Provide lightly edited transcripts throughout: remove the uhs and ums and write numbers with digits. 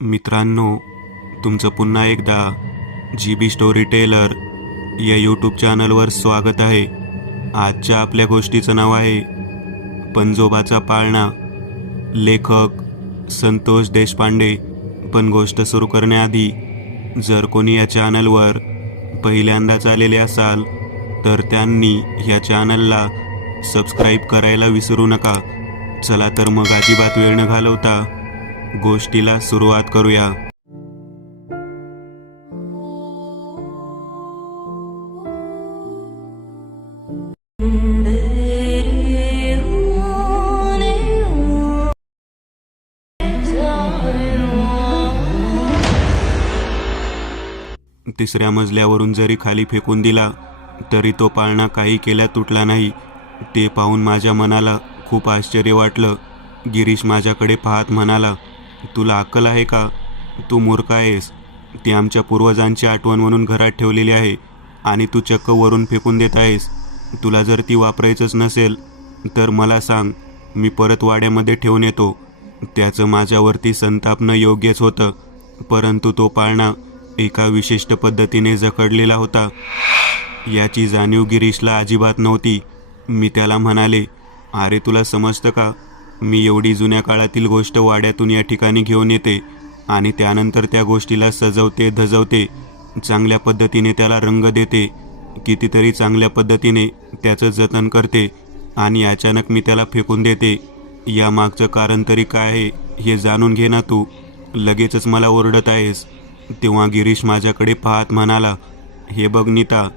मित्रांनो, तुमचं पुन्हा एकदा GB स्टोरी टेलर या यूट्यूब चॅनलवर स्वागत आहे. आजच्या आपल्या गोष्टीचं नाव आहे पंजोबाचा पाळणा. लेखक संतोष देशपांडे. पण गोष्ट सुरू करण्याआधी जर कोणी या चॅनलवर पहिल्यांदाच आलेले असाल तर त्यांनी या चॅनलला सबस्क्राईब करायला विसरू नका. चला तर मग अजिबात वेळ न घालवता गोष्टीला सुरुवात करूया. तिसऱ्या मजल्यावरून जरी खाली फेकून दिला तरी तो पाळणा काही केल्या तुटला नाही. ते पाहून माझ्या मनाला खूप आश्चर्य वाटलं. गिरीश माझ्याकडे पाहत म्हणाला, तुला अक्कल आहे का? तू मूर्ख आहेस. ती आमच्या पूर्वजांची आठवण म्हणून घरात ठेवलेली आहे आणि तू चक्क वरून फेकून देत आहेस. तुला जर ती वापरायचंच नसेल तर मला सांग, मी परत वाड्यामध्ये ठेवून येतो. त्याचं माझ्यावरती संतापणं योग्यच होतं, परंतु तो पाळणा एका विशिष्ट पद्धतीने जखडलेला होता याची जाणीव गिरीशला अजिबात नव्हती. मी त्याला म्हणाले, अरे तुला समजतं का? मी एवढी जुन्या काळातील गोष्ट वाड्यातून या ठिकाणी घेऊन येते आणि त्यानंतर त्या गोष्टीला सजवते, धजवते, चांगल्या पद्धतीने त्याला रंग देते, कितीतरी चांगल्या पद्धतीने त्याचं जतन करते आणि अचानक मी त्याला फेकून देते. यामागचं कारण तरी काय आहे हे जाणून घे ना तू. लगेचच मला ओरडत आहेस. तेव्हा गिरीश माझ्याकडे पाहत म्हणाला, हे बघ नीता,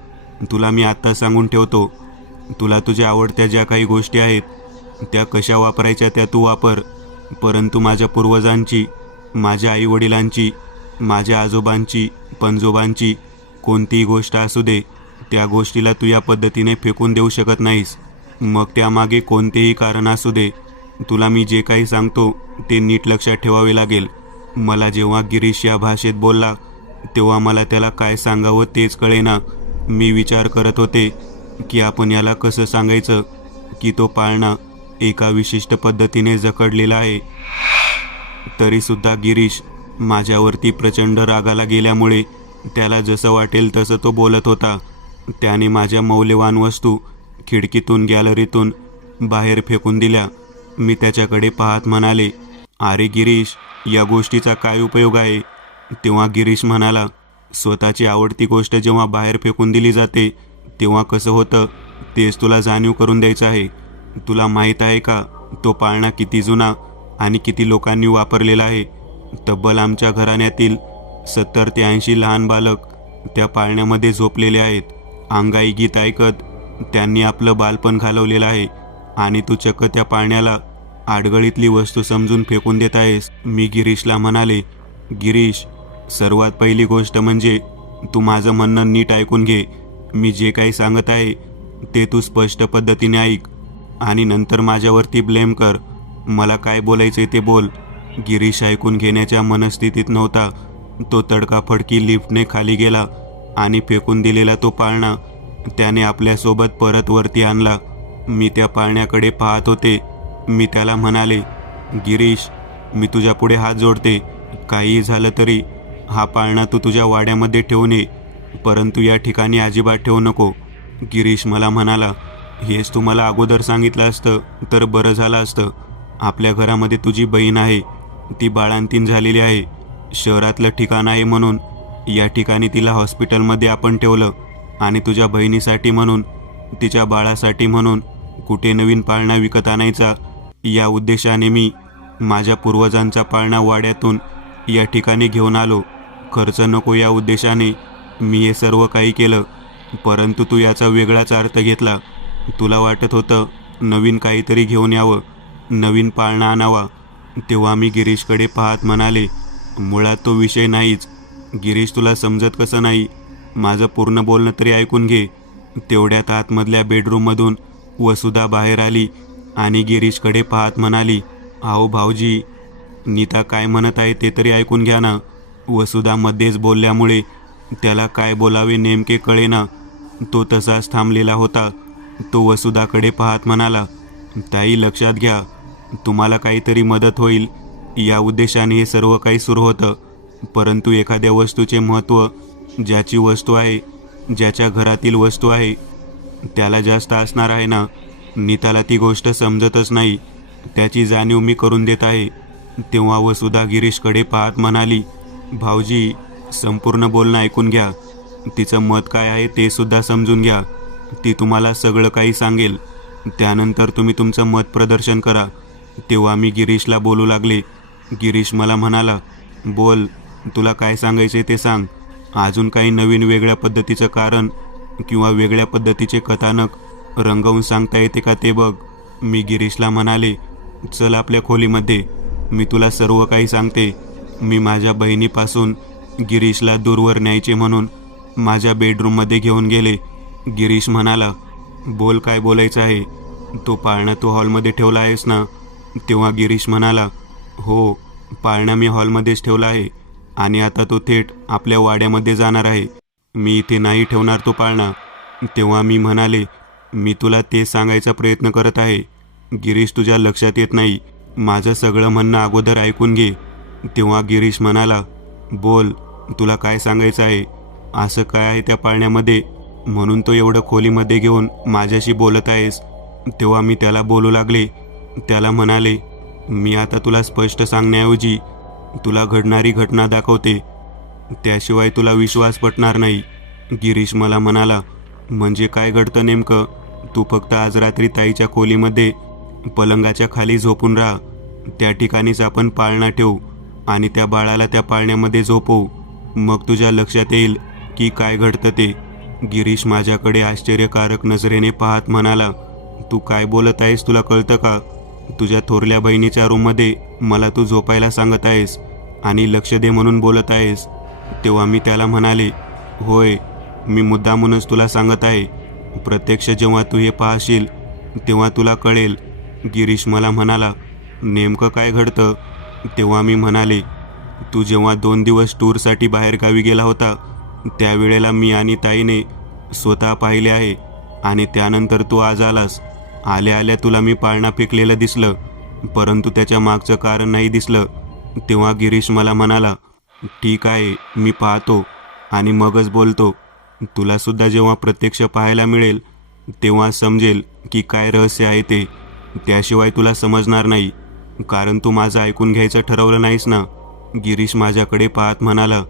तुला मी आत्ता सांगून ठेवतो, तुला तुझ्या आवडत्या ज्या काही गोष्टी आहेत त्या कशा वापरायच्या त्या तू वापर, परंतु माझ्या पूर्वजांची, माझ्या आईवडिलांची, माझ्या आजोबांची, पणजोबांची कोणतीही गोष्ट असू दे, त्या गोष्टीला तू या पद्धतीने फेकून देऊ शकत नाहीस. मग त्यामागे कोणतेही कारण असू दे. तुला मी जे काही सांगतो ते नीट लक्षात ठेवावे लागेल. मला जेव्हा गिरीश या भाषेत बोलला तेव्हा मला त्याला काय सांगावं तेच कळेना. मी विचार करत होते की आपण याला कसं सांगायचं की तो पाळणा एका विशिष्ट पद्धतीने जखडलेला आहे. तरीसुद्धा गिरीश माझ्यावरती प्रचंड रागाला गेल्यामुळे त्याला जसं वाटेल तसं तो बोलत होता. त्याने माझ्या मौल्यवान वस्तू खिडकीतून, गॅलरीतून बाहेर फेकून दिल्या. मी त्याच्याकडे पाहत म्हणाले, अरे गिरीश, या गोष्टीचा काय उपयोग आहे? तेव्हा गिरीश म्हणाला, स्वतःची आवडती गोष्ट जेव्हा बाहेर फेकून दिली जाते तेव्हा कसं होतं तेच तुला जाणीव करून द्यायचं आहे. तुला माहीत आहे का तो पाळणा किती जुना आणि किती लोकांनी वापरलेला आहे? तब्बल आमच्या घराण्यातील 70 ते 80 लहान बालक त्या पाळण्यामध्ये झोपलेले आहेत. अंगाई गीत ऐकत त्यांनी आपलं बालपण घालवलेलं आहे आणि तू चक्क त्या पाळण्याला आडगळीतली वस्तू समजून फेकून देत आहेस. मी गिरीशला म्हणाले, गिरीश, सर्वात पहिली गोष्ट म्हणजे तू माझं म्हणणं नीट ऐकून घे. मी जे काही सांगत आहे ते तू स्पष्ट पद्धतीने ऐक आणि नंतर माझ्यावरती ब्लेम कर. मला काय बोलायचे ते बोल. गिरीश ऐकून घेण्याच्या मनस्थितीत नव्हता. तो तडकाफडकी लिफ्टने खाली गेला आणि फेकून दिलेला तो पाळणा त्याने आपल्यासोबत परत वरती आणला. मी त्या पाळण्याकडे पाहत होते. मी त्याला म्हणाले, गिरीश, मी तुझ्या पुढे हात जोडते. काहीही झालं तरी हा पाळणा तू तुझ्या वाड्यामध्ये ठेवून ये, परंतु या ठिकाणी अजिबात ठेवू नको. गिरीश मला म्हणाला, हेच तू मला अगोदर सांगितलं असतं तर बरं झालं असतं. आपल्या घरामध्ये तुझी बहीण आहे, ती बाळंतीण झालेली आहे. शहरातलं ठिकाण आहे म्हणून या ठिकाणी तिला हॉस्पिटलमध्ये आपण ठेवलं आणि तुझ्या बहिणीसाठी म्हणून, तिच्या बाळासाठी म्हणून कुठे नवीन पाळणा विकत आणायचा या उद्देशाने मी माझ्या पूर्वजांचा पाळणा वाड्यातून या ठिकाणी घेऊन आलो. खर्च नको या उद्देशाने मी हे सर्व काही केलं, परंतु तू याचा वेगळाच अर्थ घेतला. तुला वाटत होतं नवीन काहीतरी घेऊन यावं, नवीन पाळणा आणावा. तेव्हा मी गिरीशकडे पाहत म्हणाले, मुळात तो विषय नाहीच. गिरीश, तुला समजत कसं नाही? माझं पूर्ण बोलणं तरी ऐकून घे. तेवढ्यात आतमधल्या बेडरूममधून वसुधा बाहेर आली आणि गिरीशकडे पाहत म्हणाली, अहो भाऊजी, नीता काय म्हणत आहे ते तरी ऐकून घ्या ना. वसुधा मध्येच बोलल्यामुळे त्याला काय बोलावे नेमके कळेना. तो तसाच थांबलेला होता. तो वसुधाकडे पाहत म्हणाला, ताई लक्षात घ्या, तुम्हाला काहीतरी मदत होईल या उद्देशाने हे सर्व काही सुरू होतं. परंतु एखाद्या वस्तूचे महत्त्व ज्याची वस्तू आहे, ज्याच्या घरातील वस्तू आहे त्याला जास्त असणार आहे ना. नीताला ती गोष्ट समजतच नाही. त्याची जाणीव मी करून देत आहे. तेव्हा वसुधा गिरीशकडे पाहत म्हणाली, भाऊजी, संपूर्ण बोलणं ऐकून घ्या. तिचं मत काय आहे ते सुद्धा समजून घ्या. ती तुम्हाला सगळं काही सांगेल. त्यानंतर तुम्ही तुमचं मत प्रदर्शन करा. तेव्हा मी गिरीशला बोलू लागले. गिरीश मला म्हणाला, बोल, तुला काय सांगायचे ते सांग. अजून काही नवीन वेगळ्या पद्धतीचं कारण किंवा वेगळ्या पद्धतीचे कथानक रंगवून सांगता येते का ते बघ. मी गिरीशला म्हणाले, चल आपल्या खोलीमध्ये, मी तुला सर्व काही सांगते. मी माझ्या बहिणीपासून गिरीशला दूरवर न्यायचे म्हणून माझ्या बेडरूममध्ये घेऊन गेले. गिरीश म्हणाला, बोल, काय बोलायचं आहे. तो पाळणा तू हॉलमध्ये ठेवला आहेस ना. तेव्हा गिरीश म्हणाला, हो, पाळणा मी हॉलमध्येच ठेवला आहे आणि आता तो थेट आपल्या वाड्यामध्ये जाणार आहे. मी इथे नाही ठेवणार तो पाळणा. तेव्हा मी म्हणाले, मी तुला ते सांगायचा प्रयत्न करत आहे. गिरीश, तुझ्या लक्षात येत नाही. माझं सगळं म्हणणं अगोदर ऐकून घे. तेव्हा गिरीश म्हणाला, बोल, तुला काय सांगायचं आहे. असं काय आहे त्या पाळण्यामध्ये म्हणून तो एवढं खोलीमध्ये घेऊन माझ्याशी बोलत आहेस. तेव्हा मी त्याला बोलू लागले. त्याला म्हणाले, मी आता तुला स्पष्ट सांगण्याऐवजी तुला घडणारी घटना दाखवते. त्याशिवाय तुला विश्वास पटणार नाही. गिरीश मला म्हणाला, म्हणजे काय घडतं नेमकं. तू फक्त आज रात्री ताईच्या खोलीमध्ये पलंगाच्या खाली झोपून राहा. त्या ठिकाणीच आपण पाळणा ठेवू आणि त्या बाळाला त्या पाळण्यामध्ये झोपवू. मग तुझ्या लक्षात येईल की काय घडतं ते. गिरीश माझ्याकडे आश्चर्यकारक नजरेने पाहत म्हणाला, तू काय बोलत आहेस, तुला कळतं का. तुझ्या थोरल्या बहिणीच्या रूममध्ये मला तू झोपायला सांगत आहेस आणि लक्ष दे म्हणून बोलत आहेस. तेव्हा मी त्याला म्हणाले, होय, मी मुद्दामूनच तुला सांगत आहे. प्रत्यक्ष जेव्हा तू हे पाहशील तेव्हा तुला कळेल. गिरीश मला म्हणाला, नेमकं काय घडतं. तेव्हा मी म्हणाले, तू जेव्हा 2 दिवस टूरसाठी बाहेरगावी गेला होता त्यावेळेला मी आणि ताईने स्वतः पाहिले आहे आणि त्यानंतर तू आज आलास. आल्या आल्या तुला मी पाळणा फेकलेलं दिसलं, परंतु त्याच्या मागचं कारण नाही दिसलं. तेव्हा गिरीश मला म्हणाला, ठीक आहे, मी पाहतो आणि मगच बोलतो. तुलासुद्धा जेव्हा प्रत्यक्ष पाहायला मिळेल तेव्हा समजेल की काय रहस्य आहे ते. त्याशिवाय तुला समजणार नाही, कारण तू माझं ऐकून घ्यायचं ठरवलं नाहीस ना. गिरीश माझ्याकडे पाहत म्हणाला,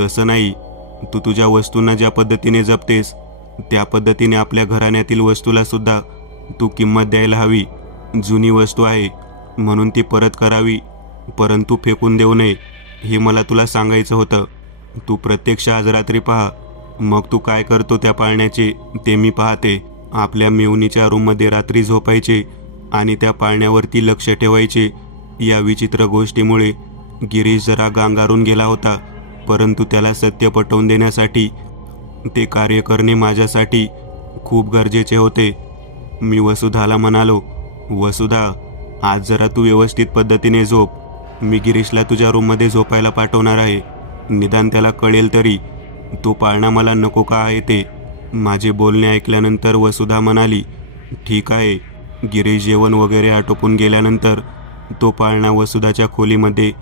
तसं नाही. तू तुझ्या वस्तूंना ज्या पद्धतीने जपतेस त्या पद्धतीने आपल्या घराण्यातील वस्तूलासुद्धा तू किंमत द्यायला हवी. जुनी वस्तू आहे म्हणून ती परत करावी, परंतु फेकून देऊ नये, हे मला तुला सांगायचं होतं. तू प्रत्यक्ष आज रात्री पहा, मग तू काय करतो त्या पाळण्याचे ते मी पाहते. आपल्या मेहुणीच्या रूममध्ये रात्री झोपायचे आणि त्या पाळण्यावरती लक्ष ठेवायचे. या विचित्र गोष्टीमुळे गिरीश जरा गांगारून गेला होता, परंतु त्याला सत्य पटवून देण्यासाठी ते कार्य करणे माझ्यासाठी खूप गरजेचे होते. मी वसुधाला म्हणालो, वसुधा, आज जरा तू व्यवस्थित पद्धतीने झोप. मी गिरीशला तुझ्या रूममध्ये झोपायला पाठवणार आहे. निदान त्याला कळेल तरी तो पाळणा मला नको का आहे ते. माझे बोलणे ऐकल्यानंतर वसुधा म्हणाली, ठीक आहे. गिरीश जेवण वगैरे आटोपून गेल्यानंतर तो पाळणा वसुधाच्या खोलीमध्ये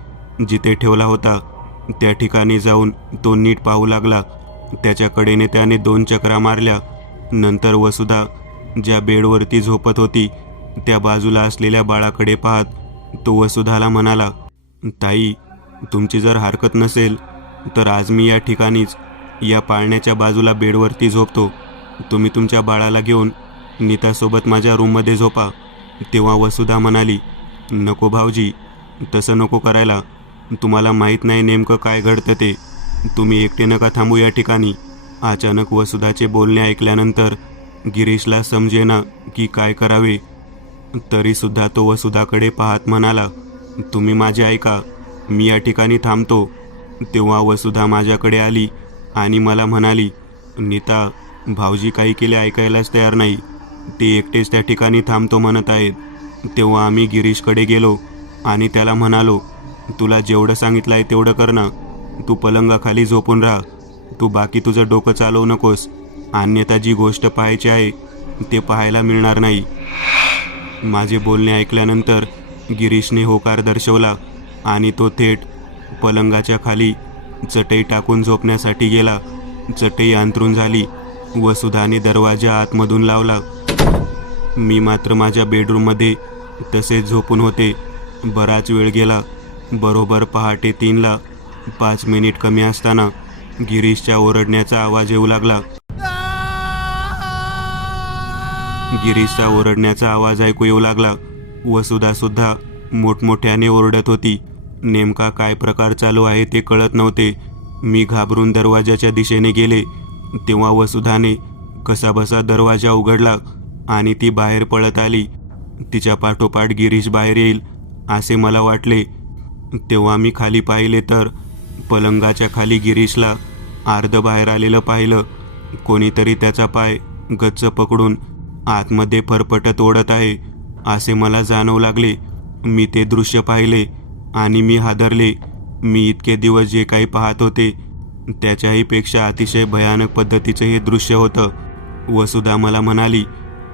जिथे ठेवला होता त्या ठिकाणी जाऊन तो नीट पाहू लागला. त्याच्या कडेने त्याने 2 चकरा मारल्या. नंतर वसुधा ज्या बेडवरती झोपत होती त्या बाजूला असलेल्या बाळाकडे पाहत तो वसुधाला म्हणाला, ताई, तुमची जर हरकत नसेल तर आज मी या ठिकाणीच या पाळण्याच्या बाजूला बेडवरती झोपतो. तुम्ही तुमच्या बाळाला घेऊन नीतासोबत माझ्या रूममध्ये झोपा. तेव्हा वसुधा म्हणाली, नको भाऊजी, तसं नको करायला. तुम्हाला माहीत नाही नेमकं काय घडतं ते. तुम्ही एकटे नका थांबू या ठिकाणी. अचानक वसुधाचे बोलणे ऐकल्यानंतर गिरीशला समजेना की काय करावे. तरीसुद्धा तो वसुधाकडे पाहत म्हणाला, तुम्ही माझे ऐका, मी या ठिकाणी थांबतो. तेव्हा वसुधा माझ्याकडे आली आणि मला म्हणाली, नीता, भाऊजी काही केले ऐकायलाच तयार नाही. ते एकटेच त्या ठिकाणी थांबतो म्हणत आहेत. तेव्हा आम्ही गिरीशकडे गेलो आणि त्याला म्हणालो, तुला जेवढं सांगितलं आहे तेवढं कर ना. तू पलंगाखाली झोपून राहा. तू बाकी तुझं डोकं चालवू नकोस, अन्यथा जी गोष्ट पाहायची आहे ते पाहायला मिळणार नाही. माझे बोलणे ऐकल्यानंतर गिरीशने होकार दर्शवला आणि तो थेट पलंगाच्या खाली चटई टाकून झोपण्यासाठी गेला. चटई अंथरून झाली. वसुधाने दरवाजा आतमधून लावला. मी मात्र माझ्या बेडरूममध्ये तसेच झोपून होते. बराच वेळ गेला. बरोबर पहाटे 3ला 5 मिनिट कमी असताना गिरीशच्या ओरडण्याचा आवाज येऊ लागला. गिरीशचा ओरडण्याचा आवाज ऐकू येऊ लागला. वसुधा सुद्धा मोठमोठ्याने ओरडत होती. नेमका काय प्रकार चालू आहे ते कळत नव्हते. मी घाबरून दरवाजाच्या दिशेने गेले तेव्हा वसुधाने कसाबसा दरवाजा उघडला आणि ती बाहेर पळत आली. तिच्या पाठोपाठ गिरीश बाहेर येईल असे मला वाटले. तेव्हा मी खाली पाहिले तर पलंगाच्या खाली गिरीशला अर्ध बाहेर आलेलं पाहिलं. कोणीतरी त्याचा पाय गच्च पकडून आतमध्ये फरफटत ओढत आहे असे मला जाणवू लागले. मी ते दृश्य पाहिले आणि मी हादरले. मी इतके दिवस जे काही पाहत होते त्याच्याही पेक्षा अतिशय भयानक पद्धतीचं हे दृश्य होतं. वसुधा मला म्हणाली,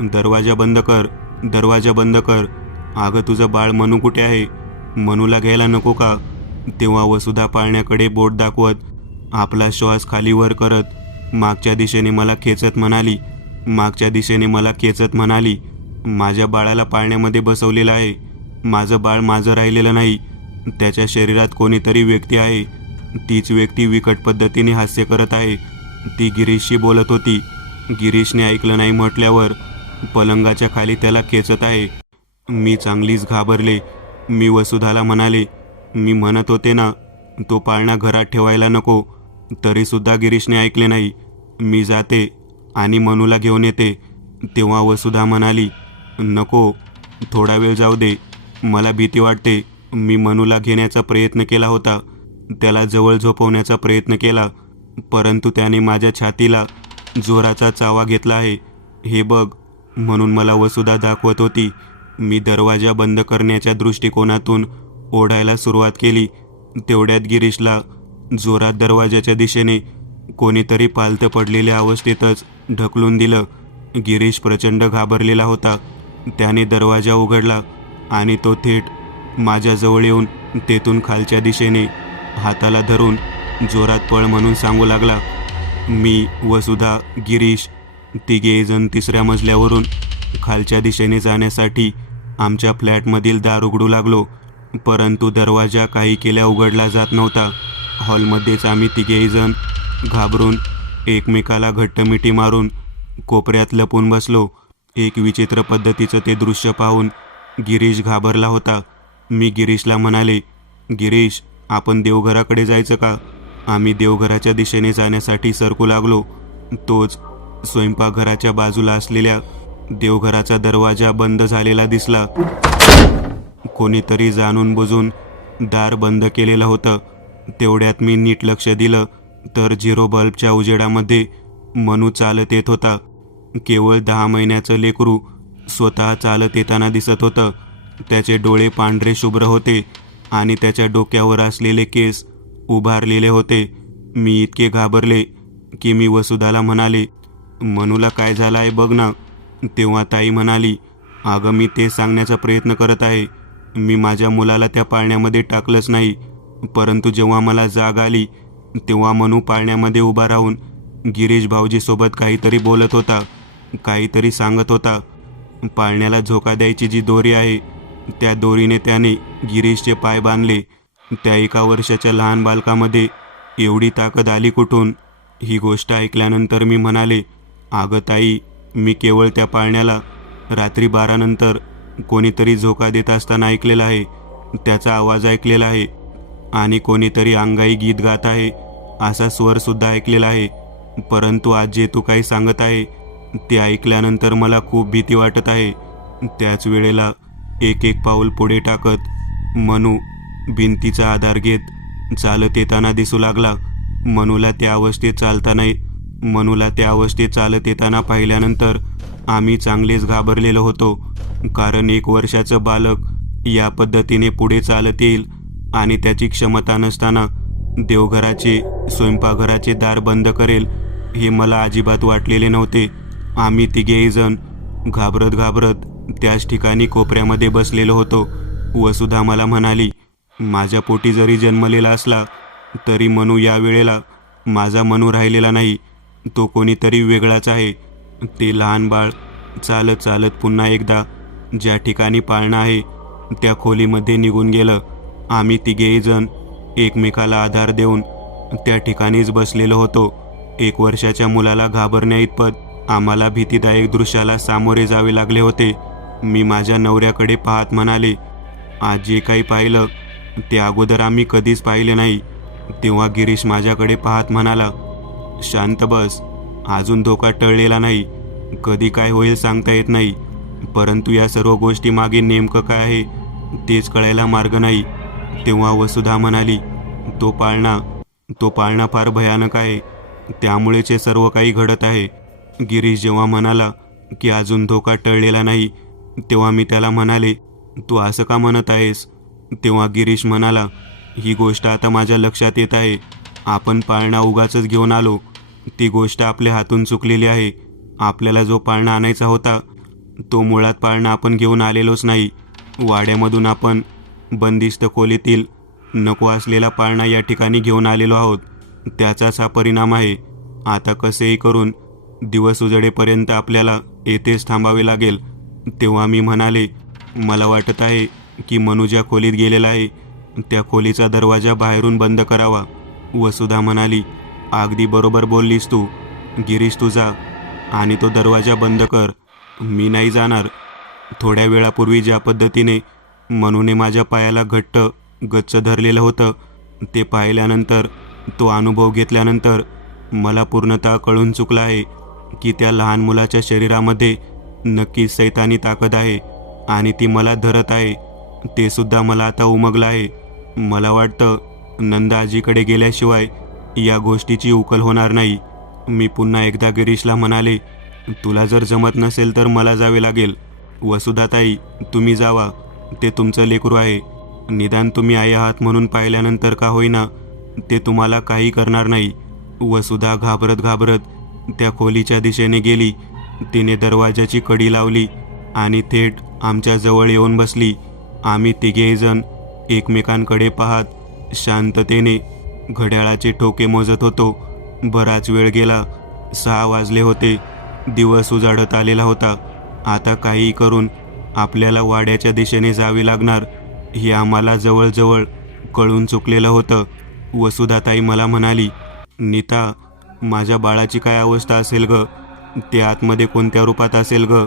दरवाजा बंद कर, दरवाजा बंद कर. अगं तुझं बाळ मनू कुठे आहे? मनूला घ्यायला नको का? तेव्हा वसुधा पाळण्याकडे बोट दाखवत आपला श्वास खालीवर करत मागच्या दिशेने मला खेचत म्हणाली, मागच्या दिशेने मला खेचत म्हणाली, माझ्या बाळाला पाळण्यामध्ये बसवलेलं आहे. माझं बाळ माझं राहिलेलं नाही. त्याच्या शरीरात कोणीतरी व्यक्ती आहे. तीच व्यक्ती विकट पद्धतीने हास्य करत आहे. ती गिरीशशी बोलत होती. गिरीशने ऐकलं नाही म्हटल्यावर पलंगाच्या खाली त्याला खेचत आहे. मी चांगलीच घाबरले. मी वसुधाला म्हणाले, मी म्हणत होते ना तो पाळणा घरात ठेवायला नको. तरीसुद्धा गिरीशने ऐकले नाही. मी जाते आणि मनूला घेऊन येते. तेव्हा वसुधा म्हणाली, नको, थोडा वेळ जाऊ दे, मला भीती वाटते. मी मनूला घेण्याचा प्रयत्न केला होता. त्याला जवळ झोपवण्याचा प्रयत्न केला, परंतु त्याने माझ्या छातीला जोराचा चावा घेतला आहे. हे बघ, म्हणून मला वसुधा दाखवत होती. मी दरवाजा बंद करण्याच्या दृष्टिकोनातून ओढायला सुरुवात केली. तेवढ्यात गिरीशला जोरात दरवाजाच्या दिशेने कोणीतरी पालथं पडलेल्या अवस्थेतच ढकलून दिलं. गिरीश प्रचंड घाबरलेला होता. त्याने दरवाजा उघडला आणि तो थेट माझ्याजवळ येऊन तेथून खालच्या दिशेने हाताला धरून जोरात पळ म्हणून सांगू लागला. मी, वसुधा, गिरीश तिघेजण 3ऱ्या मजल्यावरून खालच्या दिशेने जाण्यासाठी आमच्या फ्लॅटमधील दार उघडू लागलो, परंतु दरवाजा काही केल्या उघडला जात नव्हता. हॉलमध्येच आम्ही तिघेजण घाबरून एकमेकाला घट्ट मिठी मारून कोपऱ्यात लपून बसलो. एक विचित्र पद्धतीचं ते दृश्य पाहून गिरीश घाबरला होता. मी गिरीशला म्हणाले, गिरीश, आपण देवघराकडे जायचं का? आम्ही देवघराच्या दिशेने जाण्यासाठी सरकू लागलो. तोच स्वयंपाकघराच्या बाजूला असलेल्या देवघराचा दरवाजा बंद झालेला दिसला. कोणीतरी जाणून बुजून दार बंद केलेलं होतं. तेवढ्यात मी नीट लक्ष दिलं तर 0 बल्बच्या उजेडामध्ये मनू चालत येत होता. केवळ 10 महिन्याचं लेकरू स्वतः चालत येताना दिसत होतं. त्याचे डोळे पांढरे शुभ्र होते आणि त्याच्या डोक्यावर असलेले केस उभारलेले होते. मी इतके घाबरले की मी वसुधाला म्हणाले, मनूला काय झालं आहे बघ ना. तेव्हा ताई म्हणाली, अगं मी ते सांगण्याचा प्रयत्न करत आहे. मी माझ्या मुलाला त्या पाळण्यामध्ये टाकलंच नाही, परंतु जेव्हा मला जाग आली तेव्हा मनू पाळण्यामध्ये उभा राहून गिरीश भाऊजीसोबत काहीतरी बोलत होता, काहीतरी सांगत होता. पाळण्याला झोका द्यायची जी दोरी आहे त्या दोरीने त्याने गिरीशचे पाय बांधले. त्या 1 वर्षाच्या लहान बालकामध्ये एवढी ताकद आली कुठून? ही गोष्ट ऐकल्यानंतर मी म्हणाले, अगं ताई, मी केवळ त्या पाळण्याला रात्री 12 नंतर कोणीतरी झोका देत असताना ऐकलेला आहे. त्याचा आवाज ऐकलेला आहे आणि कोणीतरी अंगाई गीत गात आहे असा स्वरसुद्धा ऐकलेला आहे. परंतु आज जे तू काही सांगत आहे ते ऐकल्यानंतर मला खूप भीती वाटत आहे. त्याच वेळेला एक पाऊल पुढे टाकत मनू भिंतीचा आधार घेत चालत येताना दिसू लागला. मनूला त्या अवस्थेत चालत येताना पाहिल्यानंतर आम्ही चांगलेच घाबरलेलो होतो. कारण 1 वर्षाचं बालक या पद्धतीने पुढे चालत येईल आणि त्याची क्षमता नसताना देवघराचे, स्वयंपाकघराचे दार बंद करेल हे मला अजिबात वाटलेले नव्हते. आम्ही तिघेजण घाबरत त्याच ठिकाणी कोपऱ्यामध्ये बसलेलो होतो. वसुधा मला म्हणाली, माझ्या पोटी जरी जन्मलेला असला तरी मनू या वेळेला माझा मनू राहिलेला नाही, तो कोणीतरी वेगळाच आहे. ते लहान बाळ चालत चालत पुन्हा एकदा ज्या ठिकाणी पाळणं आहे त्या खोलीमध्ये निघून गेलं. आम्ही तिघेही जण एकमेकाला आधार देऊन त्या ठिकाणीच बसलेलो होतो. 1 वर्षाच्या मुलाला घाबरण्याइतपत आम्हाला भीतीदायक दृश्याला सामोरे जावे लागले होते. मी माझ्या नवऱ्याकडे पाहत म्हणाले, आज जे काही पाहिलं ते अगोदर आम्ही कधीच पाहिले नाही. तेव्हा गिरीश माझ्याकडे पाहत म्हणाला, शांत बस, अजून धोका टळलेला नाही, कधी काय होईल सांगता येत नाही, परंतु या सर्व गोष्टी मागे नेमकं काय आहे तेच कळायला मार्ग नाही. तेव्हा वसुधा म्हणाली, तो पाळणा फार भयानक आहे, त्यामुळेच हे सर्व काही घडत आहे. गिरीश जेव्हा म्हणाला की अजून धोका टळलेला नाही, तेव्हा मी त्याला म्हणाले, तू असं का म्हणत आहेस? तेव्हा गिरीश म्हणाला, ही गोष्ट आता माझ्या लक्षात येत आहे. आपण पाळणा उगाचच घेऊन आलो, ती गोष्ट आपल्या हातून चुकलेली आहे. आपल्याला जो पाळणा आणायचा होता तो मुळात पाळणा आपण घेऊन आलेलोच नाही. वाड्यामधून आपण बंदिस्त खोलीतील नको असलेला पाळणा या ठिकाणी घेऊन आलेलो आहोत. त्याचाच हा परिणाम आहे. आता कसेही करून दिवस उजडेपर्यंत आपल्याला येथेच थांबावे लागेल. तेव्हा मी म्हणाले, मला वाटत आहे की मनू ज्या खोलीत गेलेला आहे त्या खोलीचा दरवाजा बाहेरून बंद करावा. वसुधा म्हणाली, अगदी बरोबर बोललीस तू. गिरीश तू जा आणि तो दरवाजा बंद कर, मी नाही जाणार. थोड्या वेळापूर्वी ज्या पद्धतीने मनूने माझ्या पायाला घट्ट गच्च धरलेलं होतं ते पाहिल्यानंतर, तो अनुभव घेतल्यानंतर मला पूर्णतः कळून चुकलं आहे की त्या लहान मुलाच्या शरीरामध्ये नक्कीच सैतानी ताकद आहे आणि ती मला धरत आहे. ते सुद्धा मला आता उमगलं आहे. मला वाटतं नंदा आजीकडे गेल्याशिवाय या गोष्टीची उकल होणार नाही. मी पुन्हा एकदा गिरीशला म्हणाले, तुला जर जमत नसेल तर मला जावे लागेल. वसुधाताई, तुम्ही जावा, ते तुमचं लेकरू आहे. निदान तुम्ही आई आहात म्हणून पाहिल्यानंतर का होईना ते तुम्हाला काही करणार नाही. वसुधा घाबरत घाबरत त्या खोलीच्या दिशेने गेली. तिने दरवाजाची कडी लावली आणि थेट आमच्या जवळ येऊन बसली. आम्ही तिघेही जण एकमेकांकडे पाहत शांततेने घड्याळाचे ठोके मोजत होतो. बराच वेळ गेला. 6 वाजले होते. दिवस उजाडत आलेला होता. आता काहीही करून आपल्याला वाड्याच्या दिशेने जावे लागणार हे आम्हाला जवळजवळ कळून चुकलेलं होतं. वसुधाताई मला म्हणाली, नीता, माझ्या बाळाची काय अवस्था असेल ग? ते आतमध्ये कोणत्या रूपात असेल ग?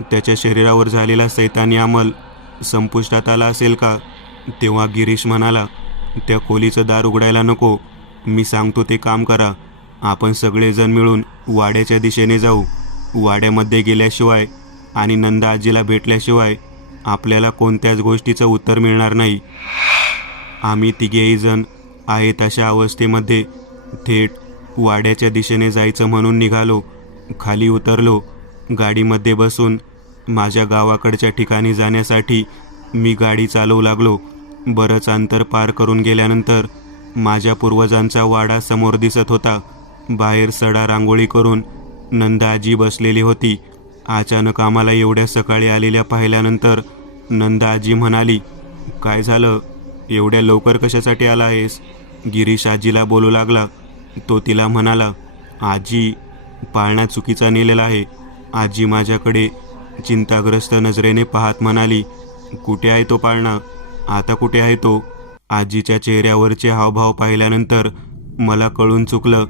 त्याच्या शरीरावर झालेला सैतानी अंमल संपुष्टात आला असेल का? तेव्हा गिरीश म्हणाला, त्या खोलीचं दार उघडायला नको, मी सांगतो ते काम करा. आपण सगळेजण मिळून वाड्याच्या दिशेने जाऊ. वाड्यामध्ये गेल्याशिवाय आणि नंदा आजीला भेटल्याशिवाय आपल्याला कोणत्याच गोष्टीचं उत्तर मिळणार नाही. आम्ही तिघेही जण आहेत अशा अवस्थेमध्ये थेट वाड्याच्या दिशेने जायचं म्हणून निघालो. खाली उतरलो. गाडीमध्ये बसून माझ्या गावाकडच्या ठिकाणी जाण्यासाठी मी गाडी चालवू लागलो. बरंच अंतर पार करून गेल्यानंतर माझ्या पूर्वजांचा वाडा समोर दिसत होता. बाहेर सडा रांगोळी करून नंदा आजी बसलेली होती. अचानक आम्हाला एवढ्या सकाळी आलेल्या पाहिल्यानंतर नंदा आजी म्हणाली, काय झालं? एवढ्या लवकर कशासाठी आला आहेस? गिरीश आजीला बोलू लागला. तो तिला म्हणाला, आजी, पाळणा चुकीचा नेलेला आहे. आजी माझ्याकडे चिंताग्रस्त नजरेने पाहत म्हणाली, कुठे आहे तो पाळणा? आता कुठे आहे तो? आजीच्या चेहऱ्यावरचे हावभाव पाहिल्यानंतर मला कळून चुकलं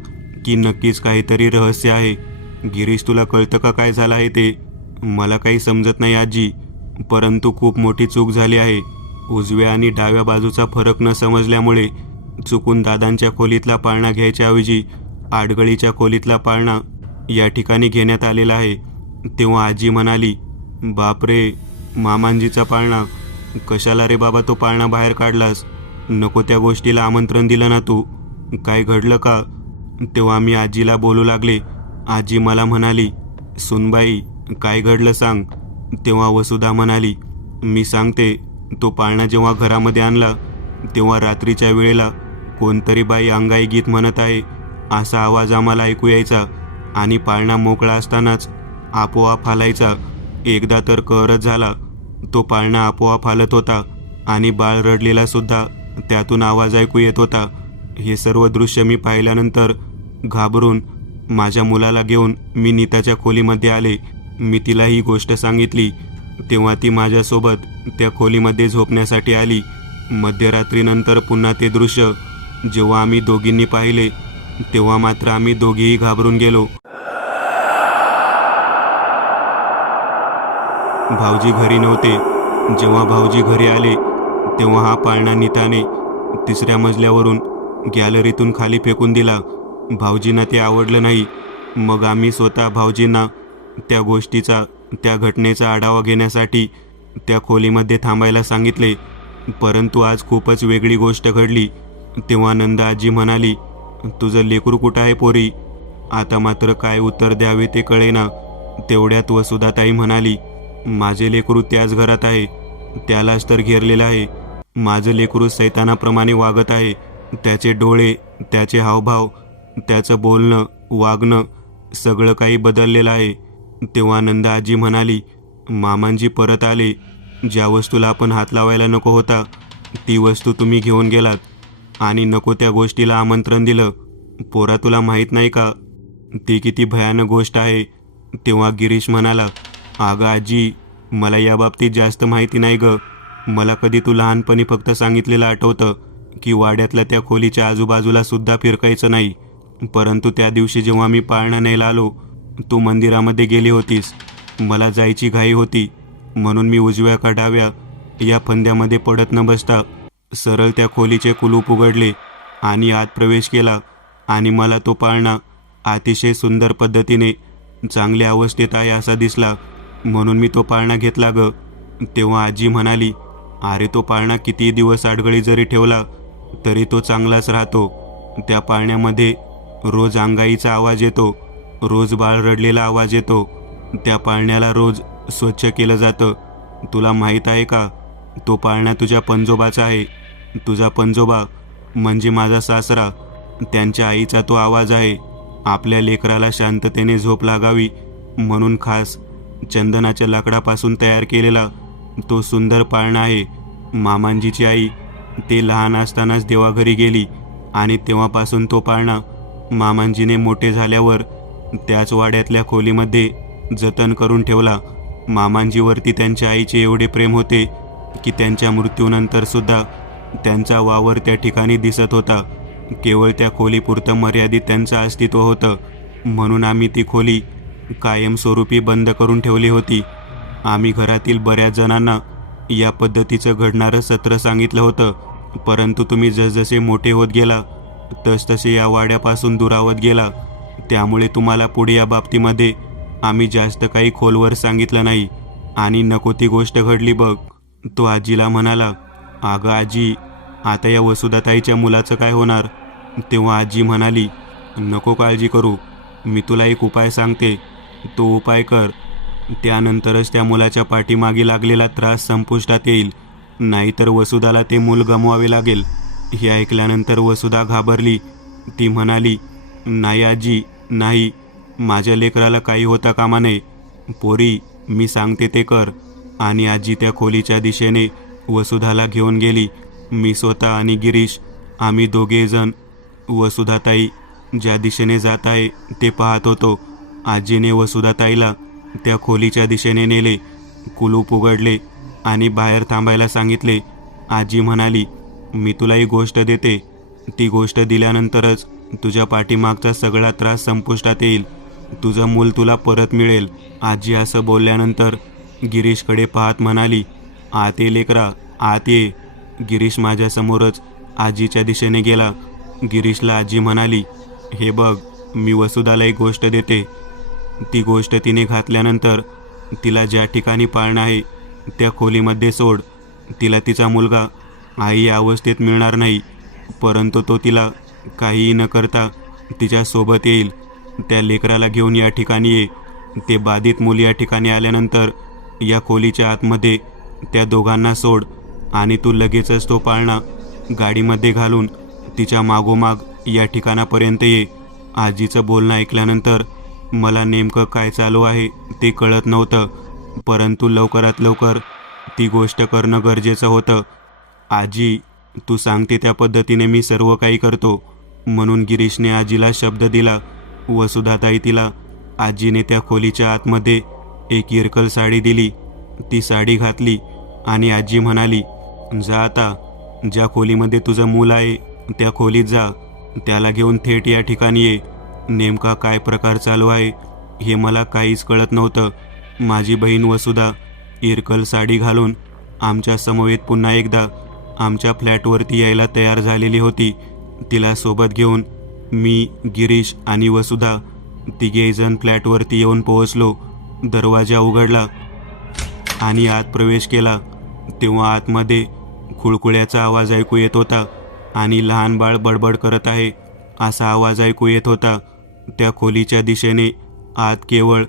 की नक्कीच काहीतरी रहस्य आहे. गिरीश, तुला कळतं का काय झालं आहे ते? मला काही समजत नाही आजी, परंतु खूप मोठी चूक झाली आहे. उजव्या आणि डाव्या बाजूचा फरक न समजल्यामुळे चुकून दादांच्या खोलीतला पाळणा घ्यायच्याऐवजी आडगळीच्या खोलीतला पाळणा या ठिकाणी घेण्यात आलेला आहे. तेव्हा आजी म्हणाली, बापरे, मामांजीचा पाळणा? कशाला रे बाबा तो पाळणा बाहेर काढलास? नको त्या गोष्टीला आमंत्रण दिलं ना तू? काय घडलं का? तेव्हा मी आजीला बोलू लागले. आजी मला म्हणाली, सुनबाई, काय घडलं सांग. तेव्हा वसुधा म्हणाली, मी सांगते. तो पाळणा जेव्हा घरामध्ये आणला तेव्हा रात्रीच्या वेळेला कोणतरी बाई अंगाई गीत म्हणत आहे असा आवाज आम्हाला ऐकू यायचा आणि पाळणा मोकळा असतानाच आपोआप हालायचा. एकदा तर कहरच झाला. तो पाळणा आपोआप हालत होता आणि बाळ रडलेला सुद्धा त्यातून आवाज ऐकू येत होता. हे सर्व दृश्य मी पाहिल्यानंतर घाबरून माझ्या मुलाला घेऊन मी नीताच्या खोलीमध्ये आले. मी तिला ही गोष्ट सांगितली तेव्हा ती माझ्यासोबत त्या खोलीमध्ये झोपण्यासाठी आली. मध्यरात्रीनंतर पुन्हा ते दृश्य जेव्हा आम्ही दोघींनी पाहिले तेव्हा मात्र आम्ही दोघेही घाबरून गेलो. भाऊजी घरी नव्हते. जेव्हा भाऊजी घरी आले तेव्हा हा पाळणा नीताने 3ऱ्या मजल्यावरून गॅलरीतून खाली फेकून दिला. भाऊजींना ते आवडलं नाही. मग आम्ही स्वतः भाऊजींना त्या गोष्टीचा, त्या घटनेचा आढावा घेण्यासाठी त्या खोलीमध्ये थांबायला सांगितले. परंतु आज खूपच वेगळी गोष्ट घडली. तेव्हा नंदा आजी म्हणाली, तुझं लेकरू कुठं आहे पोरी? आता मात्र काय उत्तर द्यावे ते कळेना. तेवढ्यात वसुधाताई म्हणाली, माझे लेकरू त्याच घरात आहे, त्यालाच तर घेरलेलं आहे. माझं लेकरू सैतानाप्रमाणे वागत आहे. त्याचे डोळे, त्याचे हावभाव, त्याचं बोलणं, वागणं सगळं काही बदललेलं आहे. तेव्हा नंदा आजी म्हणाली, मामांजी परत आले. ज्या वस्तूला आपण हात लावायला नको होता ती वस्तू तुम्ही घेऊन गेलात आणि नको त्या गोष्टीला आमंत्रण दिलं. पोरा तुला माहीत नाही का ती किती भयानक गोष्ट आहे? तेव्हा गिरीश म्हणाला, अगं आजी, मला याबाबतीत जास्त माहिती नाही ग. मला कधी तू लहानपणी फक्त सांगितलेलं आठवतं की वाड्यातल्या त्या खोलीच्या आजूबाजूला सुद्धा फिरकायचं नाही. परंतु त्या दिवशी जेव्हा मी पाळणा न्यायला आलो तू मंदिरामध्ये गेली होतीस. मला जायची घाई होती म्हणून मी उजव्या का डाव्या या फंद्यामध्ये पडत न बसता सरळ त्या खोलीचे कुलूप उघडले आणि आत प्रवेश केला आणि मला तो पाळणा अतिशय सुंदर पद्धतीने चांगल्या अवस्थेत आहे असा दिसला म्हणून मी तो पाळणा घेतला ग. तेव्हा आजी म्हणाली, अरे तो पाळणा किती दिवस आडगळी जरी ठेवला तरी तो चांगलाच राहतो. त्या पाळण्यामध्ये रोज अंगाईचा आवाज येतो, रोज बाळ रडलेला आवाज येतो. त्या पाळण्याला रोज स्वच्छ केलं जातं. तुला माहीत आहे का, तो पाळणा तुझ्या पंजोबाचा आहे. तुझा पंजोबा म्हणजे माझा सासरा, त्यांच्या आईचा तो आवाज आहे. आपल्या लेकराला शांततेने झोप लागावी म्हणून खास चंदनाच्या लाकडापासून तयार केलेला तो सुंदर पाळणा आहे. मामांजीची आई ते लहान असतानाच देवाघरी गेली आणि तेव्हापासून तो पाळणा मामांजीने मोठे झाल्यावर त्याच वाड्यातल्या खोलीमध्ये जतन करून ठेवला. मामांजीवरती त्यांच्या आईचे एवढे प्रेम होते की त्यांच्या मृत्यूनंतर सुद्धा त्यांचा वावर त्या ठिकाणी दिसत होता. केवळ त्या खोलीपुरतं मर्यादित त्यांचं अस्तित्व होतं म्हणून आम्ही ती खोली कायमस्वरूपी बंद करून ठेवली होती. आम्ही घरातील बऱ्याच जणांना या पद्धतीचं घडणारं सत्र सांगितलं होतं. परंतु तुम्ही जसजसे मोठे होत गेला तसतसे या वाड्यापासून दुरावत गेला. त्यामुळे तुम्हाला पुढे या बाबतीमध्ये आम्ही जास्त काही खोलवर सांगितलं नाही आणि नको ती गोष्ट घडली बघ. तो आजीला म्हणाला, अगं आजी, आता या वसुधाताईच्या मुलाचं काय होणार? तेव्हा आजी म्हणाली, नको काळजी करू, मी तुला एक उपाय सांगते, तो उपाय कर. त्यानंतरच त्या मुलाच्या पाठीमागे लागलेला त्रास संपुष्टात येईल, नाहीतर वसुधाला ते मूल गमवावे लागेल. हे ऐकल्यानंतर वसुधा घाबरली. ती म्हणाली, नाही आजी, नाही, माझ्या लेकराला काही होता कामा नये. पोरी, मी सांगते ते कर. आणि आजी त्या खोलीच्या दिशेने वसुधाला घेऊन गेली. मी स्वतः आणि गिरीश आम्ही दोघेजण वसुधाताई ज्या दिशेने जात आहे ते पाहत होतो. आजीने वसुधाताईला त्या खोलीच्या दिशेने नेले, कुलूप उघडले आणि बाहेर थांबायला सांगितले. आजी म्हणाली, मी तुला ही गोष्ट देते. ती गोष्ट दिल्यानंतरच तुझ्या पाठीमागचा सगळा त्रास संपुष्टात येईल. तुझं मूल तुला परत मिळेल. आजी असं बोलल्यानंतर गिरीशकडे पाहत म्हणाली, आत ये लेकरा, आत ये. गिरीश माझ्यासमोरच आजीच्या दिशेने गेला. गिरीशला आजी म्हणाली, हे बघ, मी वसुधाला एक गोष्ट देते. ती गोष्ट तिने घातल्यानंतर तिला ज्या ठिकाणी पाळणं आहे त्या खोलीमध्ये सोड. तिला तिचा मुलगा आई या अवस्थेत मिळणार नाही, परंतु तो तिला काहीही न करता तिच्यासोबत येईल. त्या लेकराला घेऊन या ठिकाणी ये. ते बाधित मूल या ठिकाणी आल्यानंतर या खोलीच्या आतमध्ये त्या दोघांना सोड आणि तू लगेचच तो पाळणा गाडीमध्ये घालून तिच्या मागोमाग या ठिकाणापर्यंत ये. आजीचं बोलणं ऐकल्यानंतर मला नेमकं काय चालू आहे ते कळत नव्हतं, परंतु लवकरात लवकर ती गोष्ट करणं गरजेचं होतं. आजी, तू सांगते त्या पद्धतीने मी सर्व काही करतो. म्हणून गिरीशने आजीला शब्द दिला. वसुधाताई तिला आजीने त्या खोलीच्या आतमध्ये एक इरकल साडी दिली. ती साडी घातली आणि आजी म्हणाली, जा आता, ज्या खोलीमध्ये तुझं मूल आहे त्या खोलीत जा. त्याला घेऊन थेट या ठिकाणी ये. नेमका काय प्रकार चालू आहे हे मला काहीच कळत नव्हतं. माझी बहीण वसुधा इरकल साडी घालून आमच्या समवेत पुन्हा एकदा आमच्या फ्लॅटवरती यायला तयार झालेली होती. तिला सोबत घेऊन मी, गिरीश आणि वसुधा तिघेजण फ्लॅटवरती येऊन पोहोचलो. दरवाजा उघडला आणि आत प्रवेश केला तेव्हा आतमध्ये खुळखुळ्याचा आवाज ऐकू येत होता आणि लहान बाळ बडबड करत आहे असा आवाज ऐकू येत होता. त्या खोलीच्या दिशेने आत केवळ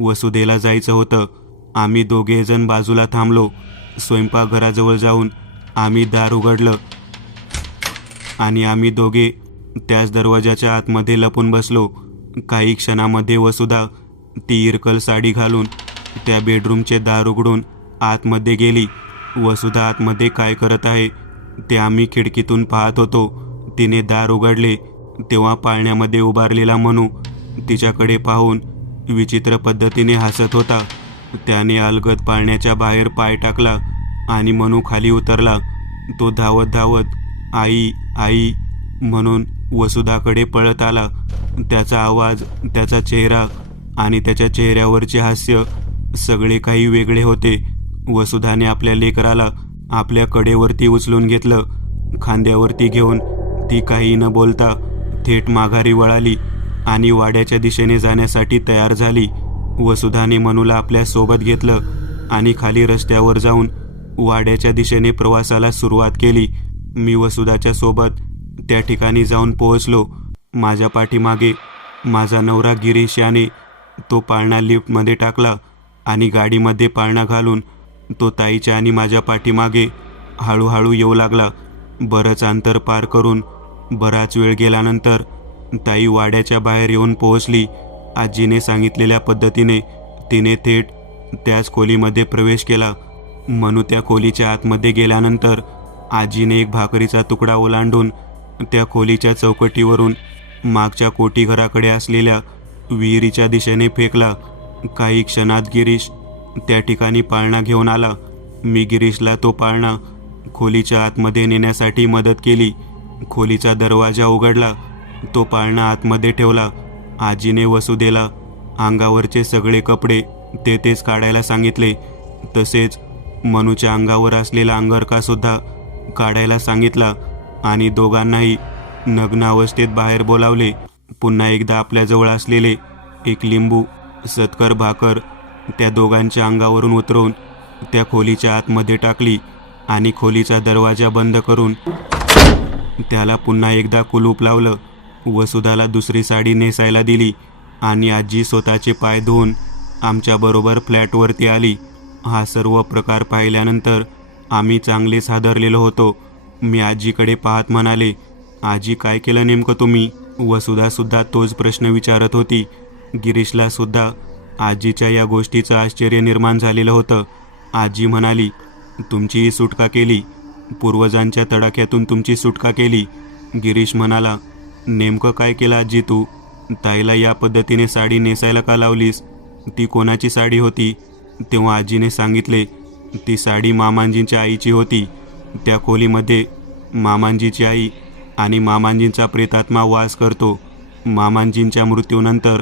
वसुधेला जायचं होतं. आम्ही दोघेजण बाजूला थांबलो. स्वयंपाकघराजवळ जाऊन आम्ही दार उघडलं आणि आम्ही दोघे त्याच दरवाजाच्या आतमध्ये लपून बसलो. काही क्षणामध्ये वसुधा ती इरकल साडी घालून त्या बेडरूमचे दार उघडून आतमध्ये गेली. वसुधा आतमध्ये काय करत आहे ते आम्ही खिडकीतून पाहत होतो. तिने दार उघडले तेव्हा पाळण्यामध्ये उभारलेला मनू तिच्याकडे पाहून विचित्र पद्धतीने हसत होता. त्याने अलगद पाळण्याच्या बाहेर पाय टाकला आणि मनू खाली उतरला. तो धावत धावत आई आई म्हणून वसुधाकडे पळत आला. त्याचा आवाज, त्याचा चेहरा आणि त्याच्या चेहऱ्यावरचे हास्य सगळे काही वेगळे होते. वसुधाने आपल्या लेकराला आपल्या कडेवरती उचलून घेतलं. खांद्यावरती घेऊन ती काही न बोलता थेट माघारी वळाली आणि वाड्याच्या दिशेने जाण्यासाठी तयार झाली. वसुधाने मनूला आपल्या सोबत घेतलं आणि खाली रस्त्यावर जाऊन वाड्याच्या दिशेने प्रवासाला सुरुवात केली. मी वसुधाच्या सोबत त्या ठिकाणी जाऊन पोहोचलो. माझ्या पाठीमागे माझा नवरा गिरीश याने तो पाळणा लिफ्टमध्ये टाकला आणि गाडीमध्ये पाळणा घालून तो ताईच्या आणि माझ्या पाठीमागे हळूहळू येऊ लागला. बरंच अंतर पार करून बराच वेळ गेल्यानंतर ताई वाड्याच्या बाहेर येऊन पोहोचली. आजीने सांगितलेल्या पद्धतीने तिने थेट त्याच खोलीमध्ये प्रवेश केला. मनू त्या खोलीच्या आतमध्ये गेल्यानंतर आजीने एक भाकरीचा तुकडा ओलांडून त्या खोलीच्या चौकटीवरून मागच्या कोठीघराकडे असलेल्या विहिरीच्या दिशेने फेकला. काही क्षणात गिरीश त्या ठिकाणी पाळणा घेऊन आला. मी गिरीशला तो पाळणा खोलीच्या आतमध्ये नेण्यासाठी मदत केली. खोलीचा दरवाजा उघडला. तो पाळणा आतमध्ये ठेवला. आजीने वसुधेला अंगावरचे सगळे कपडे तेच काढायला सांगितले. तसेच मनूच्या अंगावर असलेला अंगरखासुद्धा काढायला सांगितला आणि दोघांनाही नग्न अवस्थेत बाहेर बोलावले. पुन्हा एकदा आपल्याजवळ असलेले एक लिंबू, सत्कर भाकर त्या दोघांच्या अंगावरून उतरवून त्या खोलीच्या आतमध्ये टाकली आणि खोलीचा दरवाजा बंद करून त्याला पुन्हा एकदा कुलूप लावलं. वसुधाला दुसरी साडी नेसायला दिली आणि आजी स्वतःचे पाय धुवून आमच्याबरोबर फ्लॅटवरती आली. हा सर्व प्रकार पाहिल्यानंतर आम्ही चांगलेच हादरलेलो होतो. मी आजीकडे पाहत म्हणाले, आजी काय केलं नेमकं तुम्ही? वसुधासुद्धा तोच प्रश्न विचारत होती. गिरीशला सुद्धा आजीच्या या गोष्टीचं आश्चर्य निर्माण झालेलं होतं. आजी म्हणाली, तुमची ही सुटका केली, पूर्वजांच्या तडाख्यातून तुमची सुटका केली. गिरीश म्हणाला, नेमकं काय केलं आजी तू? ताईला या पद्धतीने साडी नेसायला का लावलीस? ती कोणाची साडी होती? तेव्हा आजीने सांगितले, ती साडी मामांजींच्या आईची होती. त्या खोलीमध्ये मामांजीची आई आणि मामांजींचा प्रेतात्मा वास करतो. मामांजींच्या मृत्यूनंतर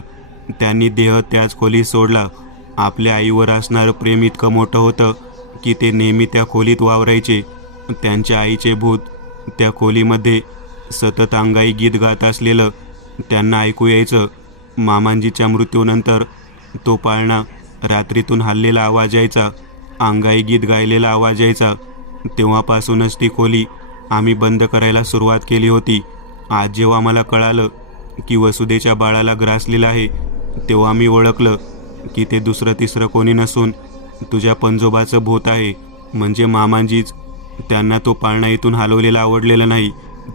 त्यांनी देह त्याच खोलीत सोडला. आपल्या आईवर असणारं प्रेम इतकं मोठं होतं की ते नेहमी त्या खोलीत वावरायचे. त्यांच्या आईचे भूत त्या खोलीमध्ये सतत अंगाई गीत गात असलेलं त्यांना ऐकू यायचं. मामांजीच्या मृत्यूनंतर तो पाळणा रात्रीतून हललेला आवाज यायचा, अंगाई गीत गायलेला आवाज यायचा. तेव्हापासूनच ती खोली आम्ही बंद करायला सुरुवात केली होती. आज जेव्हा मला कळालं की वसुधेच्या बाळाला ग्रासलेलं आहे तेव्हा मी ओळखलं की ते दुसरं तिसरं कोणी नसून तुझ्या पंजोबाचं भूत आहे. म्हणजे मामांजीच. त्यांना तो पाळणा इथून हलवलेला आवडलेला नाही,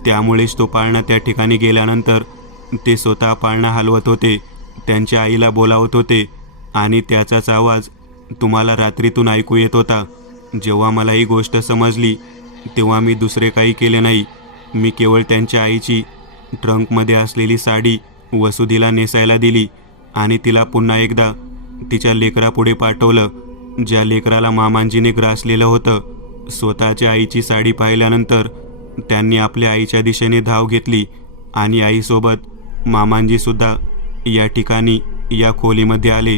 त्यामुळेच तो पाळणा त्या ठिकाणी गेल्यानंतर ते स्वतः पाळणा हलवत होते, त्यांच्या आईला बोलावत होते आणि त्याचाच आवाज तुम्हाला रात्रीतून ऐकू येत होता. जेव्हा मला ही गोष्ट समजली तेव्हा मी दुसरे काही केले नाही. मी केवळ त्यांच्या आईची ट्रंकमध्ये असलेली साडी वसुधीला नेसायला दिली आणि तिला पुन्हा एकदा तिच्या लेकरापुढे पाठवलं, ज्या लेकराला मामांजीने ग्रासलेलं होतं. स्वतःच्या आईची साडी पाहिल्यानंतर त्यांनी आपल्या आईच्या दिशेने धाव घेतली आणि आईसोबत मामांजीसुद्धा या ठिकाणी या खोलीमध्ये आले.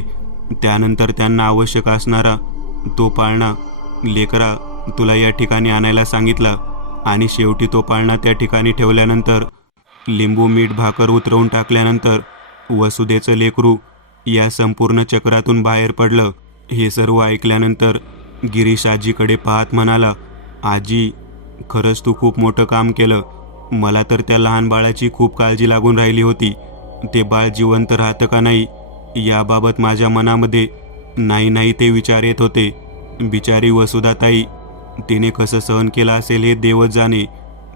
त्यानंतर त्यांना आवश्यक असणारा तो पाळणा लेकरा तुला या ठिकाणी आणायला सांगितला आणि शेवटी तो पाळणा त्या ठिकाणी ठेवल्यानंतर लिंबू मीठ भाकर उतरवून टाकल्यानंतर वसुदेचं लेकरू या संपूर्ण चक्रातून बाहेर पडलं. हे सर्व ऐकल्यानंतर गिरीश आजीकडे पाहत म्हणाला, आजी, खरंच तू खूप मोठं काम केलं. मला तर त्या लहान बाळाची खूप काळजी लागून राहिली होती. ते बाळ जिवंत राहतं का नाही याबाबत माझ्या मनामध्ये नाही ते विचार येत होते. बिचारी वसुधाताई, तिने कसं सहन केलं असेल हे देवच जाणे.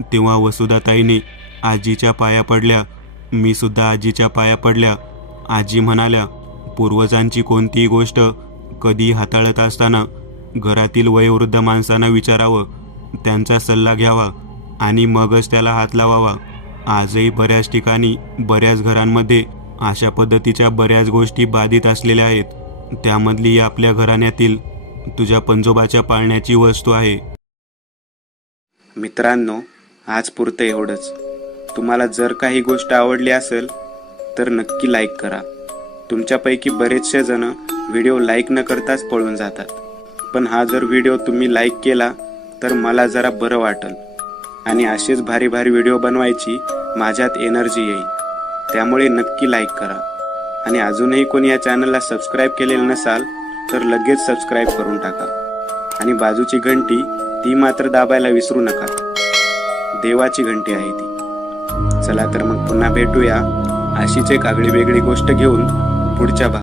तेव्हा वसुधाताईने आजीच्या पाया पडल्या. मी सुद्धा आजीच्या पाया पडल्या. आजी म्हणाल्या, पूर्वजांची कोणतीही गोष्ट कधी हाताळत असताना घरातील वयोवृद्ध माणसांना विचारावं, त्यांचा सल्ला घ्यावा आणि मगच त्याला हात लावावा. आजही बऱ्याच ठिकाणी बऱ्याच घरांमध्ये अशा पद्धतीच्या बऱ्याच गोष्टी बाधित असलेल्या आहेत. त्यामधली आपल्या घराण्यातील तुझ्या पंजोबाच्या पाळण्याची वस्तू आहे. मित्रांनो, आज पुरतं एवढंच. तुम्हाला जर काही गोष्ट आवडली असेल तर नक्की लाईक करा. तुमच्यापैकी बरेचसे जण व्हिडिओ लाईक न करताच पळून जातात. पण हा जर व्हिडिओ तुम्ही लाईक केला तर मला जरा बरं वाटेल आणि असेच भारी भारी व्हिडिओ बनवायची माझ्यात एनर्जी येईल. त्यामुळे नक्की लाईक करा. आणि अजूनही कोणी या चॅनलला सबस्क्राईब केलेलं नसाल तर लगेच सबस्क्राईब करून टाका. आणि बाजूची घंटी ती मात्र दाबायला विसरू नका. देवाची घंटी आहे ती. चला तर मग पुन्हा भेटूया अशीच एक आगळी वेगळी गोष्ट घेऊन पुढच्या